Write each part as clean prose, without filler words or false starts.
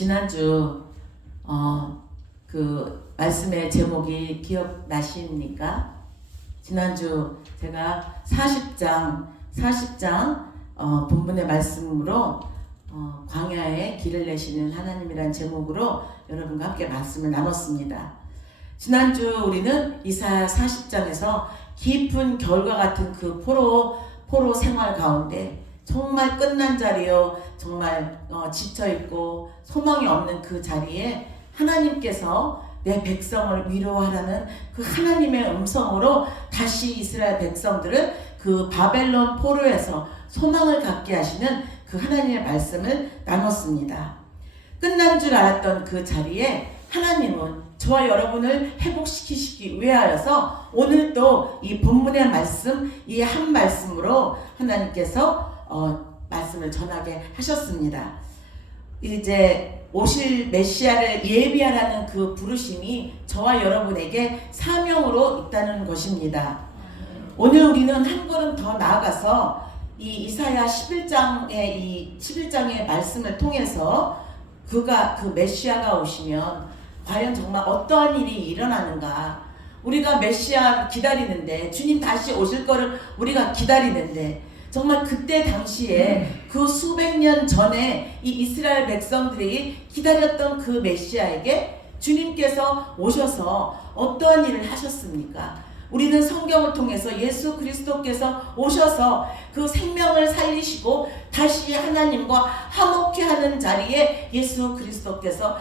지난주 그 말씀의 제목이 기억나십니까? 지난주 제가 40장 본문의 말씀으로 광야에 길을 내시는 하나님이란 제목으로 여러분과 함께 말씀을 나눴습니다. 지난주 우리는 이사야 40장에서 깊은 겨울과 같은 그 포로 생활 가운데 정말 끝난 자리요, 정말 지쳐있고 소망이 없는 그 자리에 하나님께서 내 백성을 위로하라는 그 하나님의 음성으로 다시 이스라엘 백성들을 그 바벨론 포로에서 소망을 갖게 하시는 그 하나님의 말씀을 나눴습니다. 끝난 줄 알았던 그 자리에 하나님은 저와 여러분을 회복시키시기 위하여서 오늘 또 이 본문의 말씀, 이 한 말씀으로 하나님께서 말씀을 전하게 하셨습니다. 이제 오실 메시아를 예비하라는 그 부르심이 저와 여러분에게 사명으로 있다는 것입니다. 오늘 우리는 한 걸음 더 나아가서 이 이사야 11장의 말씀을 통해서 그 메시아가 오시면 과연 정말 어떠한 일이 일어나는가. 우리가 메시아 기다리는데, 주님 다시 오실 거를 우리가 기다리는데, 정말 그때 당시에 그 수백 년 전에 이 이스라엘 백성들이 기다렸던 그 메시아에게 주님께서 오셔서 어떠한 일을 하셨습니까? 우리는 성경을 통해서 예수 그리스도께서 오셔서 그 생명을 살리시고 다시 하나님과 화목케 하는 자리에 예수 그리스도께서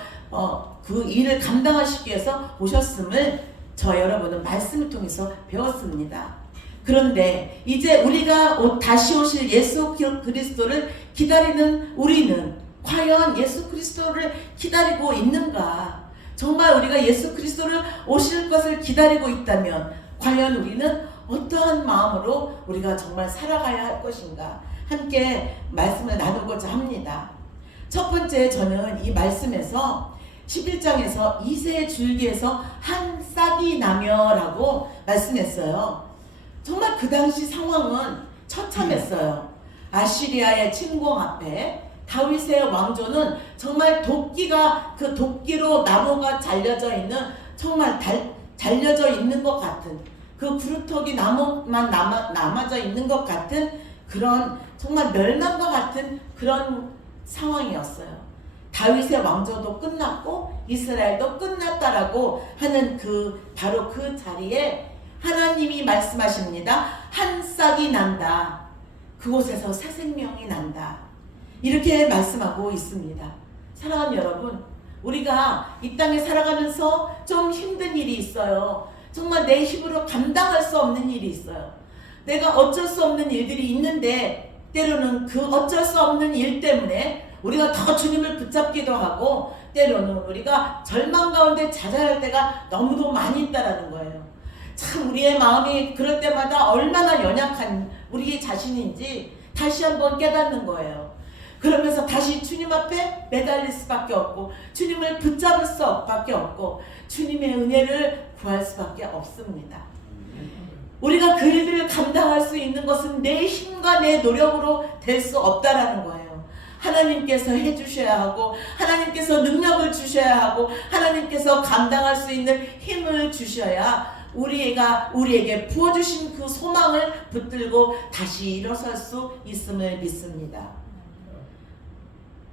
그 일을 감당하시기 위해서 오셨음을 저 여러분은 말씀을 통해서 배웠습니다. 그런데 이제 우리가 다시 오실 예수 그리스도를 기다리는 우리는 과연 예수 그리스도를 기다리고 있는가? 정말 우리가 예수 그리스도를 오실 것을 기다리고 있다면 과연 우리는 어떠한 마음으로 우리가 정말 살아가야 할 것인가? 함께 말씀을 나누고자 합니다. 첫 번째, 저는 이 말씀에서 11장에서 이새의 줄기에서 한 싹이 나며라고 말씀했어요. 정말 그 당시 상황은 처참했어요. 아시리아의 침공 앞에 다윗의 왕조는 정말 그 도끼로 나무가 잘려져 있는, 정말 잘려져 있는 것 같은, 그 구루터기 나무만 남아져 있는 것 같은 그런 정말 멸망과 같은 그런 상황이었어요. 다윗의 왕조도 끝났고 이스라엘도 끝났다라고 하는 바로 그 자리에 하나님이 말씀하십니다. 한 싹이 난다. 그곳에서 새 생명이 난다. 이렇게 말씀하고 있습니다. 사랑하는 여러분, 우리가 이 땅에 살아가면서 좀 힘든 일이 있어요. 정말 내 힘으로 감당할 수 없는 일이 있어요. 내가 어쩔 수 없는 일들이 있는데 때로는 그 어쩔 수 없는 일 때문에 우리가 더 주님을 붙잡기도 하고 때로는 우리가 절망 가운데 좌절할 때가 너무도 많이 있다라는 거예요. 참 우리의 마음이 그럴 때마다 얼마나 연약한 우리 자신인지 다시 한번 깨닫는 거예요. 그러면서 다시 주님 앞에 매달릴 수밖에 없고 주님을 붙잡을 수밖에 없고 주님의 은혜를 구할 수밖에 없습니다. 우리가 그 일들을 감당할 수 있는 것은 내 힘과 내 노력으로 될 수 없다라는 거예요. 하나님께서 해주셔야 하고 하나님께서 능력을 주셔야 하고 하나님께서 감당할 수 있는 힘을 주셔야 우리에게 부어주신 그 소망을 붙들고 다시 일어설 수 있음을 믿습니다.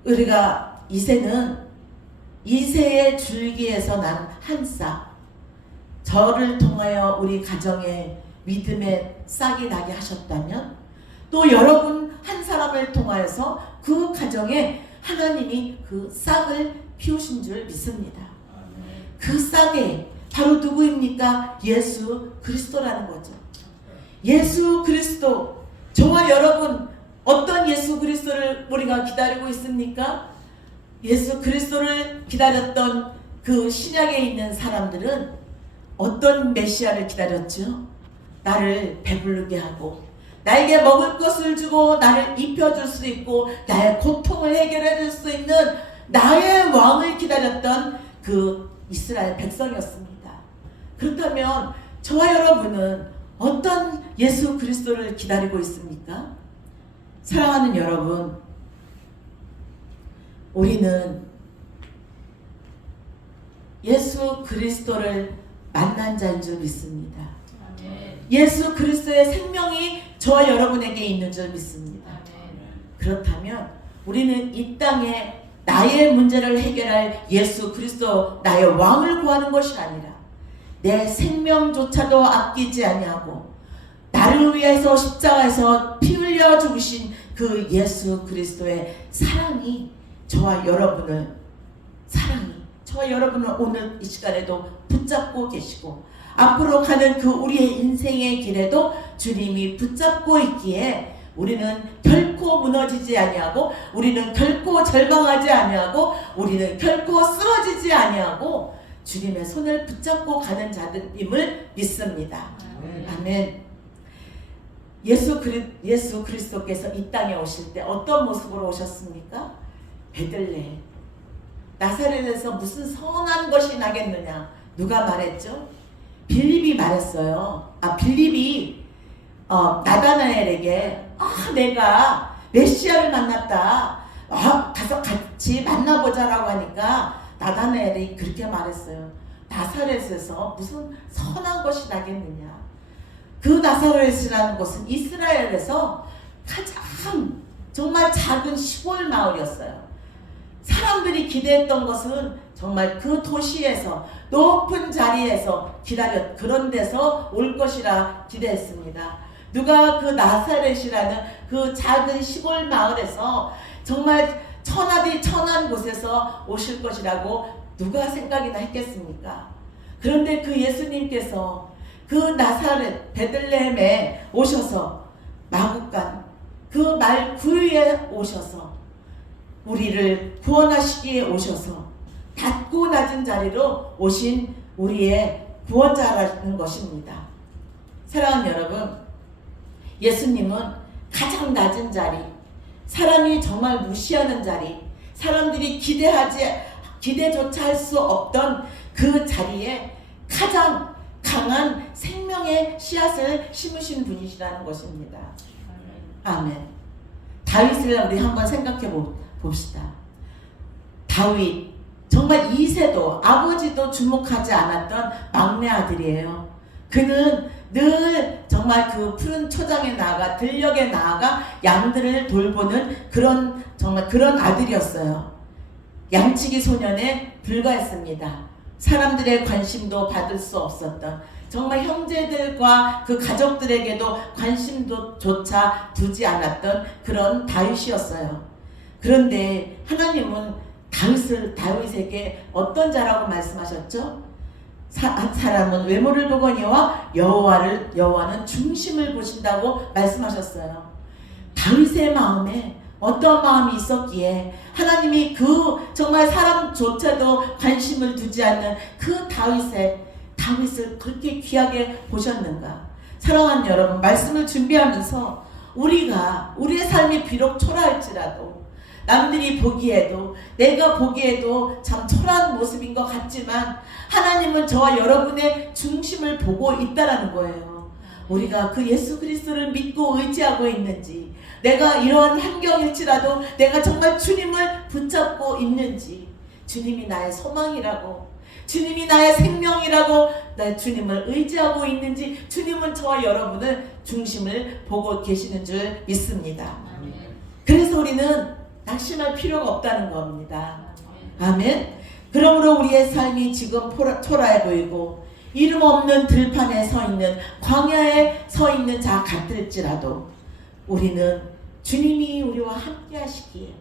우리가 이새의 줄기에서 난 한 싹, 저를 통하여 우리 가정에 믿음의 싹이 나게 하셨다면 또 여러분 한 사람을 통하여서 그 가정에 하나님이 그 싹을 피우신 줄 믿습니다. 그 싹에 바로 누구입니까? 예수 그리스도라는 거죠. 예수 그리스도, 저와 여러분 어떤 예수 그리스도를 우리가 기다리고 있습니까? 예수 그리스도를 기다렸던 그 신약에 있는 사람들은 어떤 메시아를 기다렸죠? 나를 배부르게 하고 나에게 먹을 것을 주고 나를 입혀줄 수 있고 나의 고통을 해결해 줄 수 있는 나의 왕을 기다렸던 그 이스라엘 백성이었습니다. 그렇다면 저와 여러분은 어떤 예수 그리스도를 기다리고 있습니까? 사랑하는 여러분, 우리는 예수 그리스도를 만난 자인 줄 믿습니다. 예수 그리스도의 생명이 저와 여러분에게 있는 줄 믿습니다. 그렇다면 우리는 이 땅에 나의 문제를 해결할 예수 그리스도 나의 왕을 구하는 것이 아니라 내 생명조차도 아끼지 아니하고 나를 위해서 십자가에서 피 흘려 죽으신 그 예수 그리스도의 사랑이 저와 여러분을 오늘 이 시간에도 붙잡고 계시고 앞으로 가는 그 우리의 인생의 길에도 주님이 붙잡고 있기에 우리는 결코 무너지지 아니하고 우리는 결코 절망하지 아니하고 우리는 결코 쓰러지지 아니하고 주님의 손을 붙잡고 가는 자들임을 믿습니다. 아멘. 예수 그리스도께서 이 땅에 오실 때 어떤 모습으로 오셨습니까? 베들레헴 나사렛에서 무슨 선한 것이 나겠느냐? 누가 말했죠? 빌립이 말했어요. 빌립이 나다나엘에게 내가 메시아를 만났다. 가서 같이 만나보자라고 하니까 나다나엘이 그렇게 말했어요. 나사렛에서 무슨 선한 것이 나겠느냐? 그 나사렛이라는 곳은 이스라엘에서 가장 정말 작은 시골 마을이었어요. 사람들이 기대했던 것은 정말 그 도시에서 높은 자리에서 그런 데서 올 것이라 기대했습니다. 누가 그 나사렛이라는 그 작은 시골 마을에서 정말 천하디 천한 곳에서 오실 것이라고 누가 생각이나 했겠습니까? 그런데 그 예수님께서 그 나사렛 베들레헴에 오셔서 마구간 그 말 구유에 오셔서 우리를 구원하시기에 오셔서 낮고 낮은 자리로 오신 우리의 구원자라는 것입니다. 사랑하는 여러분, 예수님은 가장 낮은 자리, 사람이 정말 무시하는 자리, 사람들이 기대조차 할 수 없던 그 자리에 가장 강한 생명의 씨앗을 심으신 분이시라는 것입니다. 아멘. 다윗을 우리 한번 생각해 봅시다. 다윗 정말 2세도 아버지도 주목하지 않았던 막내 아들이에요. 그는 늘 정말 그 푸른 초장에 나아가 들녘에 나아가 양들을 돌보는 정말 그런 아들이었어요. 양치기 소년에 불과했습니다. 사람들의 관심도 받을 수 없었던 정말 형제들과 그 가족들에게도 관심도조차 두지 않았던 그런 다윗이었어요. 그런데 하나님은 다윗에게 어떤 자라고 말씀하셨죠? 사람은 외모를 보거니와 여호와는 중심을 보신다고 말씀하셨어요. 다윗의 마음에 어떤 마음이 있었기에 하나님이 그 정말 사람조차도 관심을 두지 않는 그 다윗을 그렇게 귀하게 보셨는가? 사랑하는 여러분, 말씀을 준비하면서 우리의 삶이 비록 초라할지라도 남들이 보기에도 내가 보기에도 참 초라한 모습인 것 같지만 하나님은 저와 여러분의 중심을 보고 있다라는 거예요. 우리가 그 예수 그리스도를 믿고 의지하고 있는지, 내가 이러한 환경일지라도 내가 정말 주님을 붙잡고 있는지, 주님이 나의 소망이라고, 주님이 나의 생명이라고 나 주님을 의지하고 있는지, 주님은 저와 여러분을 중심을 보고 계시는 줄 믿습니다. 그래서 우리는 낙심할 필요가 없다는 겁니다. 아멘. 그러므로 우리의 삶이 지금 초라해 보이고 이름 없는 들판에 서 있는 광야에 서 있는 자 같을지라도 우리는 주님이 우리와 함께 하시기에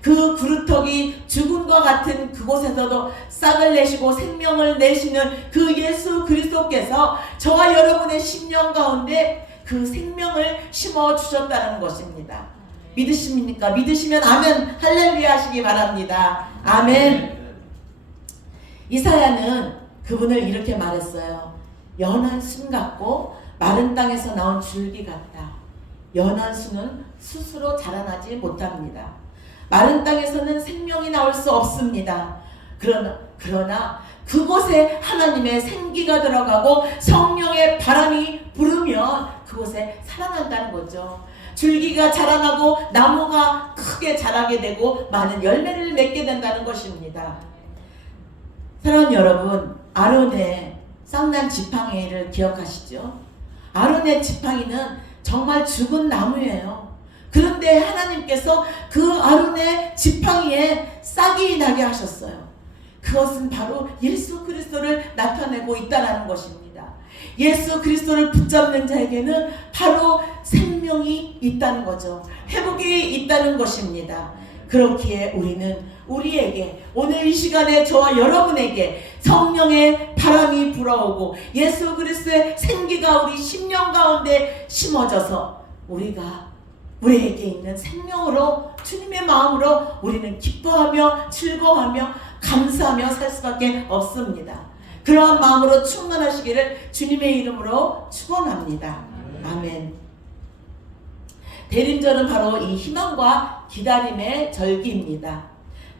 그 구루터기 죽음과 같은 그곳에서도 싹을 내시고 생명을 내시는 그 예수 그리스도께서 저와 여러분의 심령 가운데 그 생명을 심어 주셨다는 것입니다. 믿으십니까? 믿으시면 아멘 할렐루야 하시기 바랍니다. 아멘. 이사야는 그분을 이렇게 말했어요. 연한 순 같고 마른 땅에서 나온 줄기 같다. 연한 순은 스스로 자라나지 못합니다. 마른 땅에서는 생명이 나올 수 없습니다. 그러나 그곳에 하나님의 생기가 들어가고 성령의 바람이 불으면 그곳에 살아난다는 거죠. 줄기가 자라나고 나무가 크게 자라게 되고 많은 열매를 맺게 된다는 것입니다. 사랑하는 여러분, 아론의 쌍난 지팡이를 기억하시죠? 아론의 지팡이는 정말 죽은 나무예요. 그런데 하나님께서 그 아론의 지팡이에 싹이 나게 하셨어요. 그것은 바로 예수 그리스도를 나타내고 있다는 것입니다. 예수 그리스도를 붙잡는 자에게는 바로 생명이 있다는 거죠. 회복이 있다는 것입니다. 그렇기에 우리는 우리에게 오늘 이 시간에 저와 여러분에게 성령의 바람이 불어오고 예수 그리스도의 생기가 우리 심령 가운데 심어져서 우리에게 있는 생명으로 주님의 마음으로 우리는 기뻐하며 즐거워하며 감사하며 살 수밖에 없습니다. 그러한 마음으로 충만하시기를 주님의 이름으로 축원합니다. 아멘. 대림절은 바로 이 희망과 기다림의 절기입니다.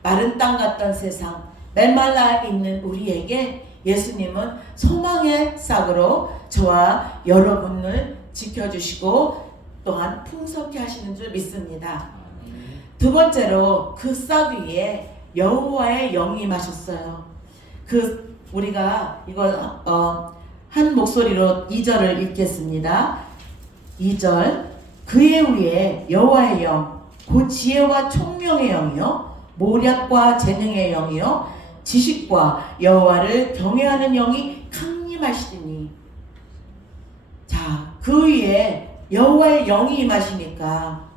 마른 땅 같던 세상, 메말라 있는 우리에게 예수님은 소망의 싹으로 저와 여러분을 지켜주시고 또한 풍성케 하시는 줄 믿습니다. 두 번째로 그 싹 위에 여호와의 영이 임하셨어요. 우리가 이거 한 목소리로 2절을 읽겠습니다. 2절, 그의 위에 여호와의 영, 곧 지혜와 총명의 영이요 모략과 재능의 영이요 지식과 여호와를 경외하는 영이 강림하시더니. 자, 그 위에 여호와의 영이 임하시니까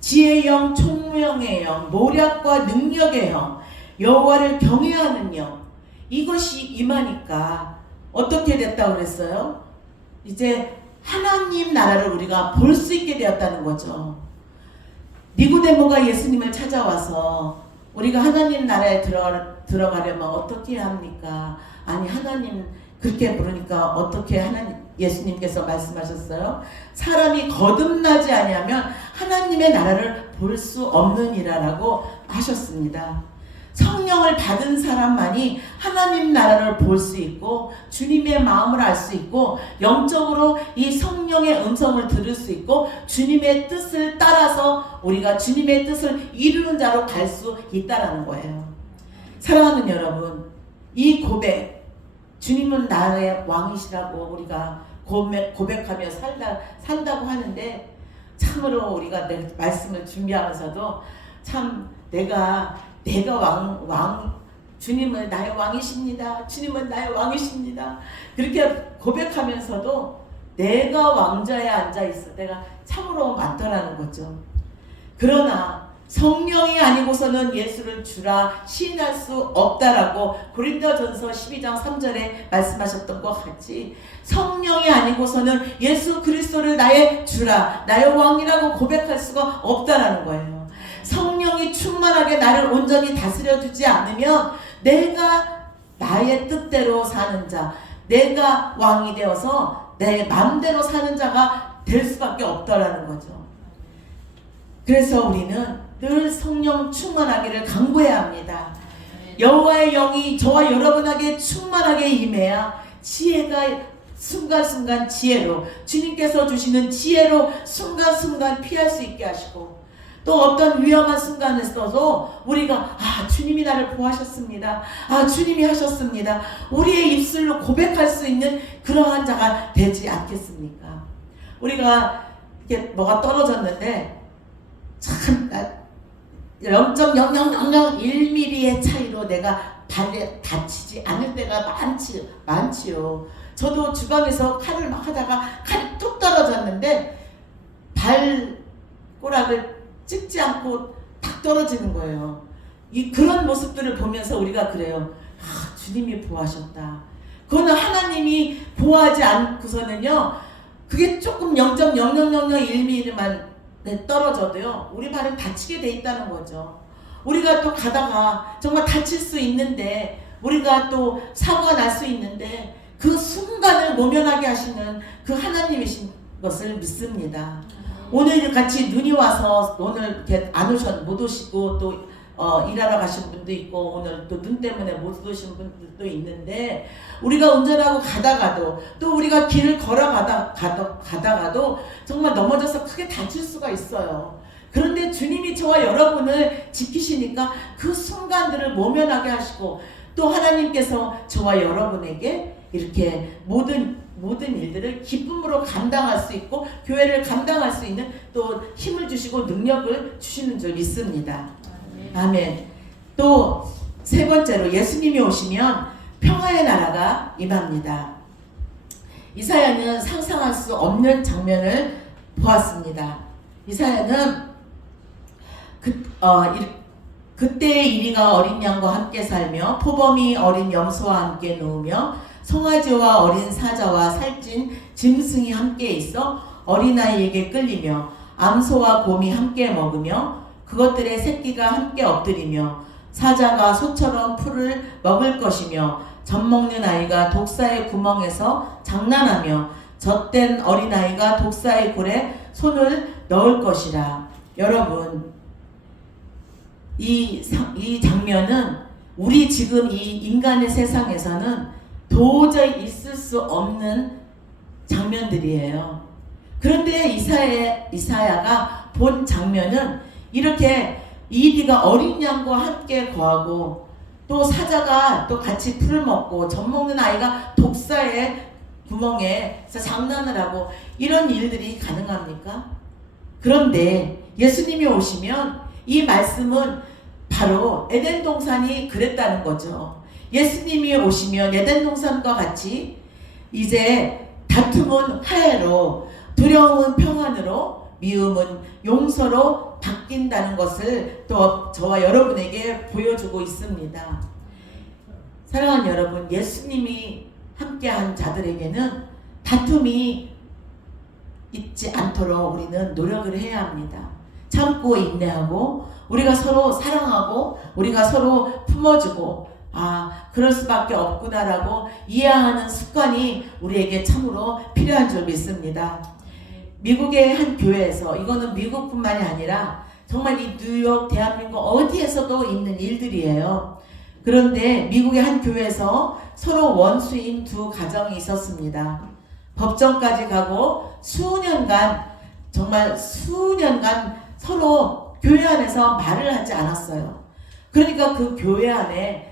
지혜의 영, 총명의 영, 모략과 능력의 영, 여호와를 경외하는 영, 이것이 임하니까 어떻게 됐다고 그랬어요? 이제 하나님 나라를 우리가 볼 수 있게 되었다는 거죠. 니고데모가 예수님을 찾아와서 우리가 하나님 나라에 들어가려면 어떻게 합니까? 아니, 하나님 그렇게 부르니까 어떻게 예수님께서 말씀하셨어요? 사람이 거듭나지 아니하면 하나님의 나라를 볼 수 없느니라라고 하셨습니다. 성령을 받은 사람만이 하나님 나라를 볼 수 있고 주님의 마음을 알 수 있고 영적으로 이 성령의 음성을 들을 수 있고 주님의 뜻을 따라서 우리가 주님의 뜻을 이루는 자로 갈 수 있다는 거예요. 사랑하는 여러분, 이 고백, 주님은 나의 왕이시라고 우리가 고백하며 산다고 하는데, 참으로 우리가 말씀을 준비하면서도 참 내가 주님은 나의 왕이십니다. 주님은 나의 왕이십니다. 그렇게 고백하면서도 내가 왕좌에 앉아있어. 내가 참으로 많더라는 거죠. 그러나 성령이 아니고서는 예수를 주라 시인할 수 없다라고 고린도전서 12장 3절에 말씀하셨던 것 같이 성령이 아니고서는 예수 그리스도를 나의 주라, 나의 왕이라고 고백할 수가 없다라는 거예요. 성령이 충만하게 나를 온전히 다스려주지 않으면 내가 나의 뜻대로 사는 자, 내가 왕이 되어서 내 마음대로 사는 자가 될 수밖에 없다라는 거죠. 그래서 우리는 늘 성령 충만하기를 간구해야 합니다. 여호와의 영이 저와 여러분에게 충만하게 임해야 지혜가 순간순간 지혜로, 주님께서 주시는 지혜로 순간순간 피할 수 있게 하시고, 또 어떤 위험한 순간에서도 우리가 주님이 나를 보호하셨습니다. 주님이 하셨습니다. 우리의 입술로 고백할 수 있는 그러한 자가 되지 않겠습니까? 우리가 이렇게 뭐가 떨어졌는데 참 0.0001mm의 차이로 내가 발에 다치지 않을 때가 많지요. 저도 주방에서 칼을 막 하다가 칼이 툭 떨어졌는데 발꼬락을 찍지 않고 탁 떨어지는 거예요. 그런 모습들을 보면서 우리가 그래요. 주님이 보호하셨다. 그거는 하나님이 보호하지 않고서는요, 그게 조금 0.0001mm만 떨어져도요, 우리 발은 다치게 돼 있다는 거죠. 우리가 또 가다가 정말 다칠 수 있는데, 우리가 또 사고가 날 수 있는데, 그 순간을 모면하게 하시는 그 하나님이신 것을 믿습니다. 오늘 같이 눈이 와서 오늘 이렇게 못 오시고 또 일하러 가신 분도 있고 오늘 또 눈 때문에 못 오신 분들도 있는데, 우리가 운전하고 가다가도 또 우리가 길을 걸어가다가도 정말 넘어져서 크게 다칠 수가 있어요. 그런데 주님이 저와 여러분을 지키시니까 그 순간들을 모면하게 하시고, 또 하나님께서 저와 여러분에게 이렇게 모든 일들을 기쁨으로 감당할 수 있고 교회를 감당할 수 있는 또 힘을 주시고 능력을 주시는 줄 믿습니다. 아멘. 또 세 번째로 예수님이 오시면 평화의 나라가 임합니다. 이사야는 상상할 수 없는 장면을 보았습니다. 이사야는 그때의 이리가 어린 양과 함께 살며 표범이 어린 염소와 함께 누우며 송아지와 어린 사자와 살찐 짐승이 함께 있어 어린아이에게 끌리며 암소와 곰이 함께 먹으며 그것들의 새끼가 함께 엎드리며 사자가 소처럼 풀을 먹을 것이며 젖먹는 아이가 독사의 구멍에서 장난하며 젖된 어린아이가 독사의 골에 손을 넣을 것이라. 여러분, 이 장면은 우리 지금 이 인간의 세상에서는 도저히 있을 수 없는 장면들이에요. 그런데 이사야가 본 장면은 이렇게 이리가 어린 양과 함께 거하고 또 사자가 또 같이 풀을 먹고 젖먹는 아이가 독사의 구멍에서 장난을 하고 이런 일들이 가능합니까? 그런데 예수님이 오시면 이 말씀은 바로 에덴 동산이 그랬다는 거죠. 예수님이 오시면 에덴 동산과 같이 이제 다툼은 화해로, 두려움은 평안으로, 미움은 용서로 바뀐다는 것을 또 저와 여러분에게 보여주고 있습니다. 사랑하는 여러분, 예수님이 함께한 자들에게는 다툼이 있지 않도록 우리는 노력을 해야 합니다. 참고 인내하고 우리가 서로 사랑하고 우리가 서로 품어주고 그럴 수밖에 없구나라고 이해하는 습관이 우리에게 참으로 필요한 줄 믿습니다. 미국의 한 교회에서, 이거는 미국뿐만이 아니라 정말 이 뉴욕, 대한민국 어디에서도 있는 일들이에요. 그런데 미국의 한 교회에서 서로 원수인 두 가정이 있었습니다. 법정까지 가고 정말 수년간 서로 교회 안에서 말을 하지 않았어요. 그러니까 그 교회 안에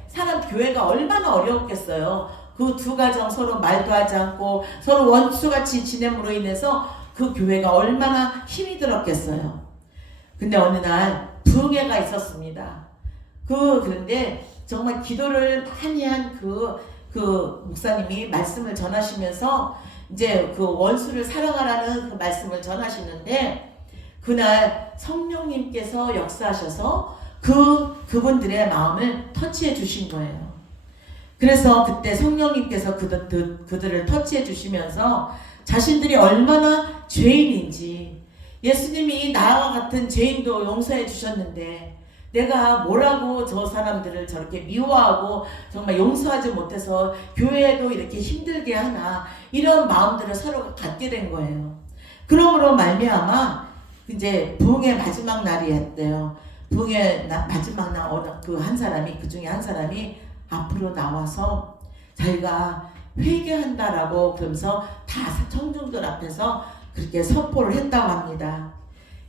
교회가 얼마나 어려웠겠어요. 그 두 가정 서로 말도 하지 않고 서로 원수같이 지냄으로 인해서 그 교회가 얼마나 힘이 들었겠어요. 근데 어느 날 부흥회가 있었습니다. 그런데 정말 기도를 많이 한 그 목사님이 말씀을 전하시면서 이제 그 원수를 사랑하라는 그 말씀을 전하시는데 그날 성령님께서 역사하셔서 그분들의 마음을 터치해 주신 거예요. 그래서 그때 성령님께서 그들을 터치해 주시면서 자신들이 얼마나 죄인인지, 예수님이 나와 같은 죄인도 용서해 주셨는데 내가 뭐라고 저 사람들을 저렇게 미워하고 정말 용서하지 못해서 교회에도 이렇게 힘들게 하나, 이런 마음들을 서로 갖게 된 거예요. 그러므로 말미암아 이제 부흥의 마지막 날이었대요. 부흥의 마지막 날 그 중에 한 사람이 앞으로 나와서 자기가 회개한다라고 그러면서 다 청중들 앞에서 그렇게 선포를 했다고 합니다.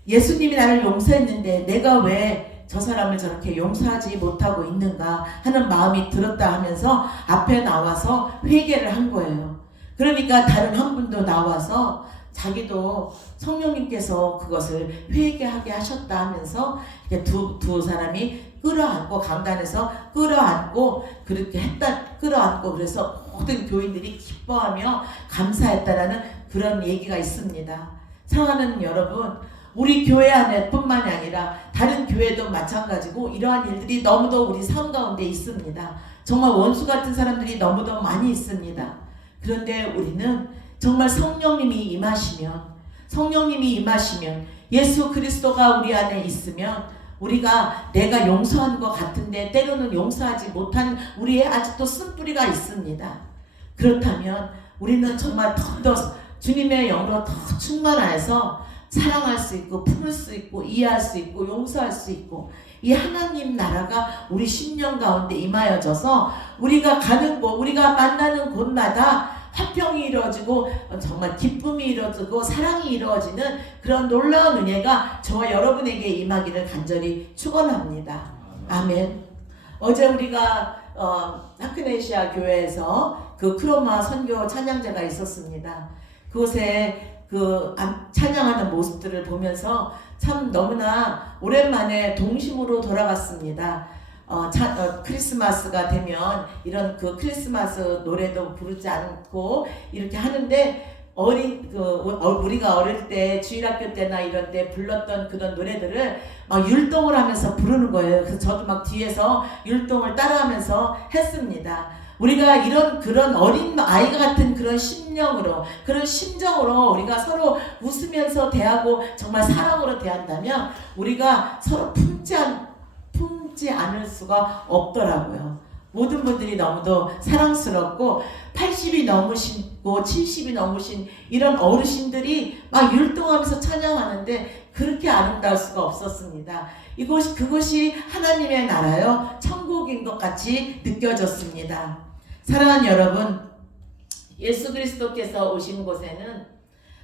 예수님이 나를 용서했는데 내가 왜 저 사람을 저렇게 용서하지 못하고 있는가 하는 마음이 들었다 하면서 앞에 나와서 회개를 한 거예요. 그러니까 다른 한 분도 나와서 자기도 성령님께서 그것을 회개하게 하셨다 하면서 두 사람이 끌어안고, 강단에서 끌어안고 그래서 모든 교인들이 기뻐하며 감사했다라는 그런 얘기가 있습니다. 사랑하는 여러분, 우리 교회 안에 뿐만이 아니라 다른 교회도 마찬가지고 이러한 일들이 너무도 우리 삶 가운데 있습니다. 정말 원수 같은 사람들이 너무도 많이 있습니다. 그런데 우리는 정말 성령님이 임하시면 예수 그리스도가 우리 안에 있으면 우리가 내가 용서한 것 같은데 때로는 용서하지 못한 우리의 아직도 쓴뿌리가 있습니다. 그렇다면 우리는 정말 더 주님의 영으로 더 충만하여서 사랑할 수 있고 품을 수 있고 이해할 수 있고 용서할 수 있고 이 하나님 나라가 우리 심령 가운데 임하여져서 우리가 가는 곳, 우리가 만나는 곳마다 화평이 이루어지고 정말 기쁨이 이루어지고 사랑이 이루어지는 그런 놀라운 은혜가 저와 여러분에게 임하기를 간절히 축원합니다. 아멘. 어제 우리가 하크네시아 교회에서 그 크로마 선교 찬양제가 있었습니다. 그곳에 찬양하는 모습들을 보면서 참 너무나 오랜만에 동심으로 돌아갔습니다. 크리스마스가 되면 이런 크리스마스 노래도 부르지 않고 이렇게 하는데 우리가 어릴 때 주일학교 때나 이런 때 불렀던 그런 노래들을 막 율동을 하면서 부르는 거예요. 그래서 저도 막 뒤에서 율동을 따라하면서 했습니다. 우리가 그런 어린 아이가 같은 그런 심령으로, 그런 심정으로 우리가 서로 웃으면서 대하고 정말 사랑으로 대한다면 우리가 서로 품지 않을 수가 없더라고요. 모든 분들이 너무도 사랑스럽고 80이 넘으시고 70이 넘으신 이런 어르신들이 막 율동하면서 찬양하는데 그렇게 아름다울 수가 없었습니다. 그것이 하나님의 나라요, 천국인 것 같이 느껴졌습니다. 사랑하는 여러분, 예수 그리스도께서 오신 곳에는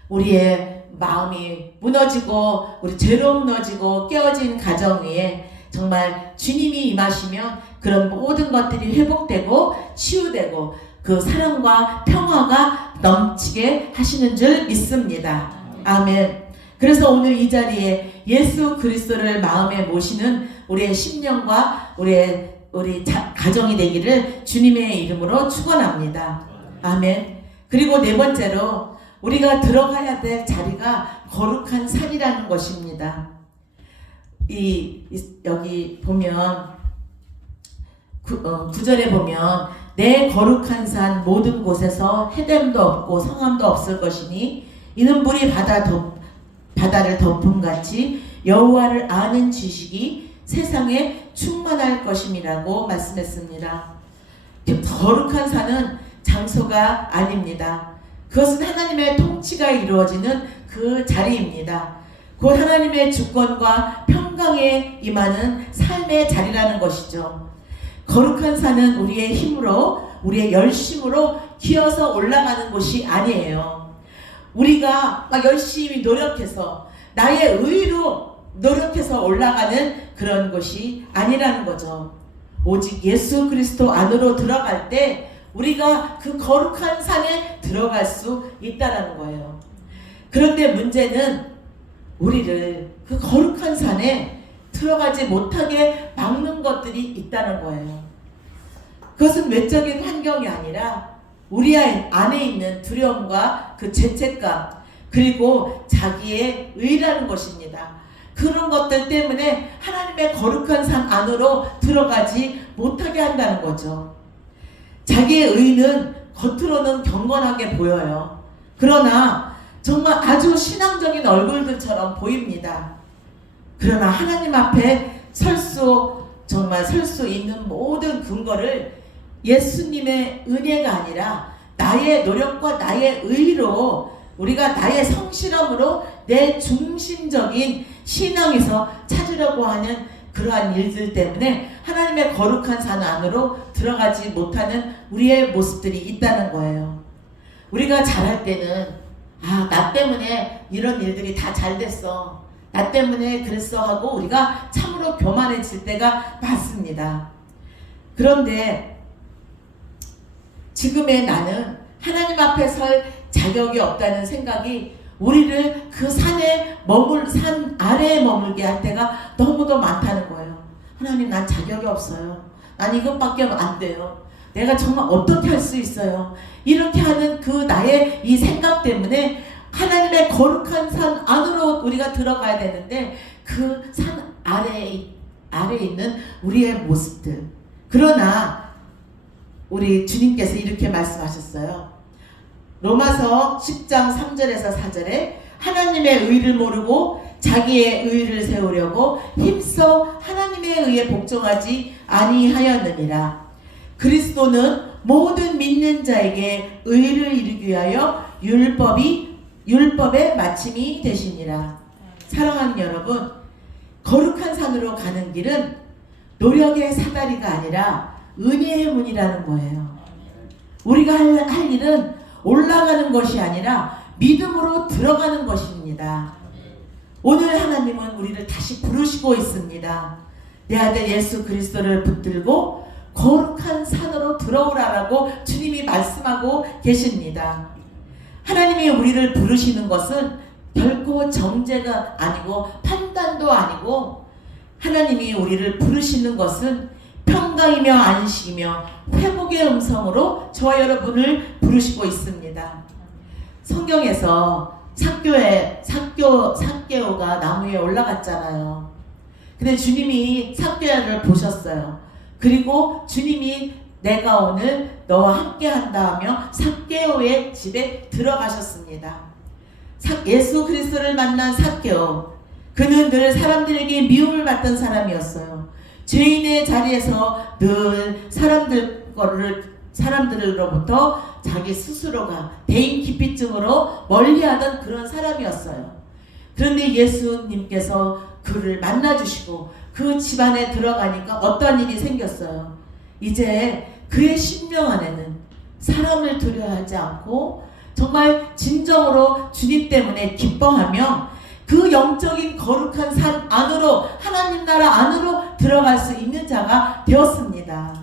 우리의 마음이 무너지고 우리 죄로 무너지고 깨어진 가정 위에 정말 주님이 임하시면 그런 모든 것들이 회복되고 치유되고 그 사랑과 평화가 넘치게 하시는 줄 믿습니다. 아멘. 그래서 오늘 이 자리에 예수 그리스도를 마음에 모시는 우리의 심령과 우리 가정이 되기를 주님의 이름으로 축원합니다. 아멘. 그리고 네 번째로 우리가 들어가야 될 자리가 거룩한 산이라는 것입니다. 여기 보면 9절에 보면 내 거룩한 산 모든 곳에서 해됨도 없고 성함도 없을 것이니 이는 물이 바다를 덮음같이 여호와를 아는 지식이 세상에 충만할 것임이라고 말씀했습니다. 거룩한 산은 장소가 아닙니다. 그것은 하나님의 통치가 이루어지는 그 자리입니다. 곧 하나님의 주권과 평강에 임하는 삶의 자리라는 것이죠. 거룩한 산은 우리의 힘으로, 우리의 열심으로 기어서 올라가는 곳이 아니에요. 우리가 막 열심히 노력해서 나의 의로 노력해서 올라가는 그런 것이 아니라는 거죠. 오직 예수 그리스도 안으로 들어갈 때 우리가 그 거룩한 산에 들어갈 수 있다는 거예요. 그런데 문제는 우리를 그 거룩한 산에 들어가지 못하게 막는 것들이 있다는 거예요. 그것은 외적인 환경이 아니라 우리 안에 있는 두려움과 그 죄책감, 그리고 자기의 의라는 것입니다. 그런 것들 때문에 하나님의 거룩한 산 안으로 들어가지 못하게 한다는 거죠. 자기의 의는 겉으로는 경건하게 보여요. 그러나 정말 아주 신앙적인 얼굴들처럼 보입니다. 그러나 하나님 앞에 설 수 있는 모든 근거를 예수님의 은혜가 아니라 나의 노력과 나의 의로, 우리가 나의 성실함으로 내 중심적인 신앙에서 찾으려고 하는 그러한 일들 때문에 하나님의 거룩한 산 안으로 들어가지 못하는 우리의 모습들이 있다는 거예요. 우리가 잘할 때는 나 때문에 이런 일들이 다 잘 됐어, 나 때문에 그랬어 하고 우리가 참으로 교만해질 때가 많습니다. 그런데 지금의 나는 하나님 앞에 설 자격이 없다는 생각이 우리를 그 산 아래에 머물게 할 때가 너무도 많다는 거예요. 하나님, 난 자격이 없어요. 난 이것밖에 안 돼요. 내가 정말 어떻게 할 수 있어요? 이렇게 하는 그 나의 이 생각 때문에 하나님의 거룩한 산 안으로 우리가 들어가야 되는데 그 산 아래에 있는 우리의 모습들. 그러나 우리 주님께서 이렇게 말씀하셨어요. 로마서 10장 3절에서 4절에 하나님의 의를 모르고 자기의 의를 세우려고 힘써 하나님의 의에 복종하지 아니하였느니라. 그리스도는 모든 믿는 자에게 의를 이루기 위하여 율법의 마침이 되시니라. 사랑하는 여러분, 거룩한 산으로 가는 길은 노력의 사다리가 아니라 은혜의 문이라는 거예요. 우리가 할 일은 올라가는 것이 아니라 믿음으로 들어가는 것입니다. 오늘 하나님은 우리를 다시 부르시고 있습니다. 내 아들 예수 그리스도를 붙들고 거룩한 들어오라라고 주님이 말씀하고 계십니다. 하나님이 우리를 부르시는 것은 결코 정죄가 아니고 판단도 아니고, 하나님이 우리를 부르시는 것은 평강이며 안식이며 회복의 음성으로 저와 여러분을 부르시고 있습니다. 성경에서 삭개오가 나무 위에 올라갔잖아요. 근데 주님이 삭개오를 보셨어요. 그리고 주님이 내가 오늘 너와 함께 한다 하며 삭개오의 집에 들어가셨습니다. 예수 그리스도를 만난 삭개오, 그는 늘 사람들에게 미움을 받던 사람이었어요. 죄인의 자리에서 늘 사람들로부터 자기 스스로가 대인 기피증으로 멀리하던 그런 사람이었어요. 그런데 예수님께서 그를 만나주시고 그 집안에 들어가니까 어떤 일이 생겼어요. 이제 그의 심령 안에는 사람을 두려워하지 않고 정말 진정으로 주님 때문에 기뻐하며 그 영적인 거룩한 산 안으로, 하나님 나라 안으로 들어갈 수 있는 자가 되었습니다.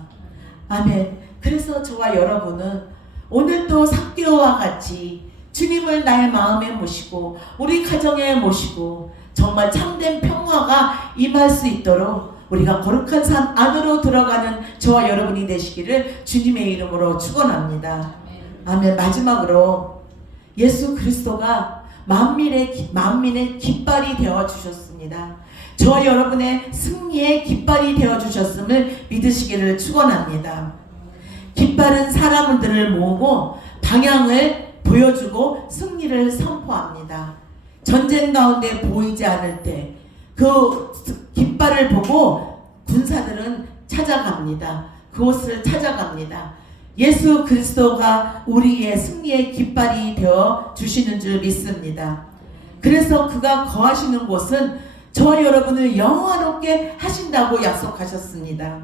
아멘. 그래서 저와 여러분은 오늘도 삭개오와 같이 주님을 나의 마음에 모시고 우리 가정에 모시고 정말 참된 평화가 임할 수 있도록 우리가 거룩한 산 안으로 들어가는 저와 여러분이 되시기를 주님의 이름으로 축원합니다. 아멘. 마지막으로 예수 그리스도가 만민의 깃발이 되어 주셨습니다. 저와 여러분의 승리의 깃발이 되어 주셨음을 믿으시기를 축원합니다. 깃발은 사람들을 모으고 방향을 보여주고 승리를 선포합니다. 전쟁 가운데 보이지 않을 때 그 깃발을 보고 군사들은 찾아갑니다. 그곳을 찾아갑니다. 예수 그리스도가 우리의 승리의 깃발이 되어 주시는 줄 믿습니다. 그래서 그가 거하시는 곳은 저와 여러분을 영화롭게 하신다고 약속하셨습니다.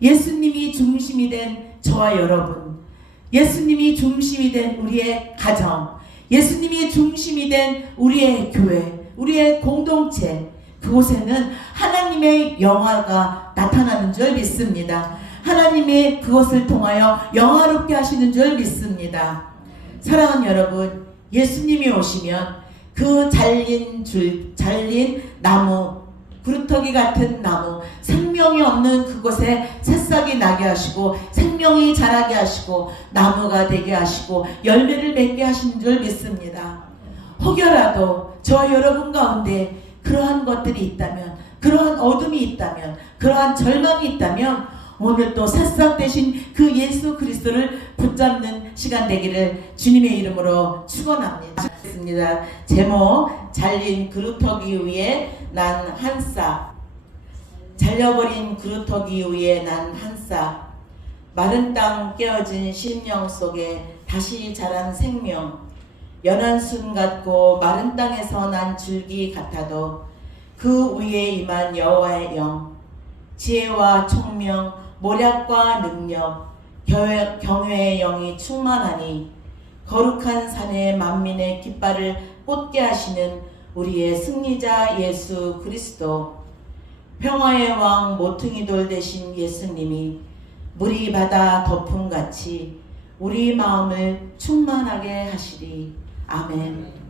예수님이 중심이 된 저와 여러분, 예수님이 중심이 된 우리의 가정, 예수님이 중심이 된 우리의 교회, 우리의 공동체, 그곳에는 하나님의 영화가 나타나는 줄 믿습니다. 하나님이 그것을 통하여 영화롭게 하시는 줄 믿습니다. 사랑하는 여러분, 예수님이 오시면 그 잘린 나무, 구루터기 같은 나무, 생명이 없는 그곳에 새싹이 나게 하시고 생명이 자라게 하시고 나무가 되게 하시고 열매를 맺게 하시는 줄 믿습니다. 혹여라도 저와 여러분 가운데 그러한 것들이 있다면, 그러한 어둠이 있다면, 그러한 절망이 있다면 오늘 또 새싹 되신 그 예수 그리스도를 붙잡는 시간 되기를 주님의 이름으로 축원합니다. 제목, 잘린 그루터기 위에 난 한 싹. 잘려버린 그루터기 위에 난 한 싹. 마른 땅 깨어진 심령 속에 다시 자란 생명. 연한 순 같고 마른 땅에서 난 줄기 같아도 그 위에 임한 여호와의 영, 지혜와 총명, 모략과 능력, 경외의 영이 충만하니 거룩한 산에 만민의 깃발을 꽂게 하시는 우리의 승리자 예수 그리스도, 평화의 왕 모퉁이돌 되신 예수님이 물이 바다 덮음같이 우리 마음을 충만하게 하시리. 아멘.